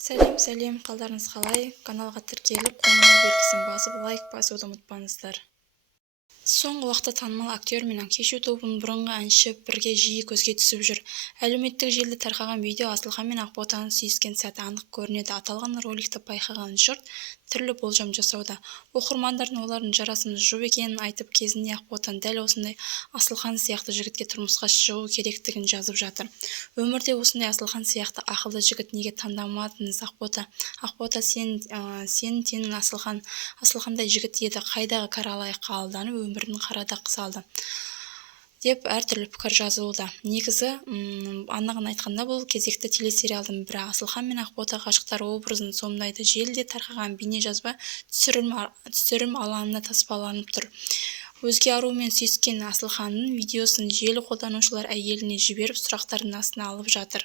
Сәлем, қалдарыңыз қалай? Каналға тіркеліп, қоңырау белгісін басып, лайк басуды ұмытпаңыздар. Соңғы уақытта танымал актер мен кешью тобының бұрынғы әнші бірге жиі көзге түсіп жүр. Әлеуметтік желіде тарқаған видео Асылхан мен Ақботаның сүйіскен сәті анық көрінеді. Аталған роликті байқаған жұрт түрлі болжам жасауда. Оқырмандардың олардың жарасымды жұп екенін айтып, кезінде Ақботаның дәл осындай Асылхан сияқты жігітке тұрмысқа шығу керектігін жазып жатыр. Өмірде осындай Асылхан сияқты ақылды жігіт неге таңдамадыңыз, Ақбота? Ақбота, сен тенің Асылхандай жігіт еді, қайдағы кәрі алаяққа алданып өмірін қарадақ салды деп әртүрлі пікір жазылуда. Негізі, анығын айтқанда, бұл кезекті телесериалдың бірі. Асылхан мен Ақбота ғашықтар образын сомдайды. Желіде тарқаған бейнежазба түсірім алаңына таспаланып тұр. Өзге арумен сүйіскен Асылханның видеосын желі қолданушылар әйеліне жіберіп, сұрақтардың астына алып жатыр.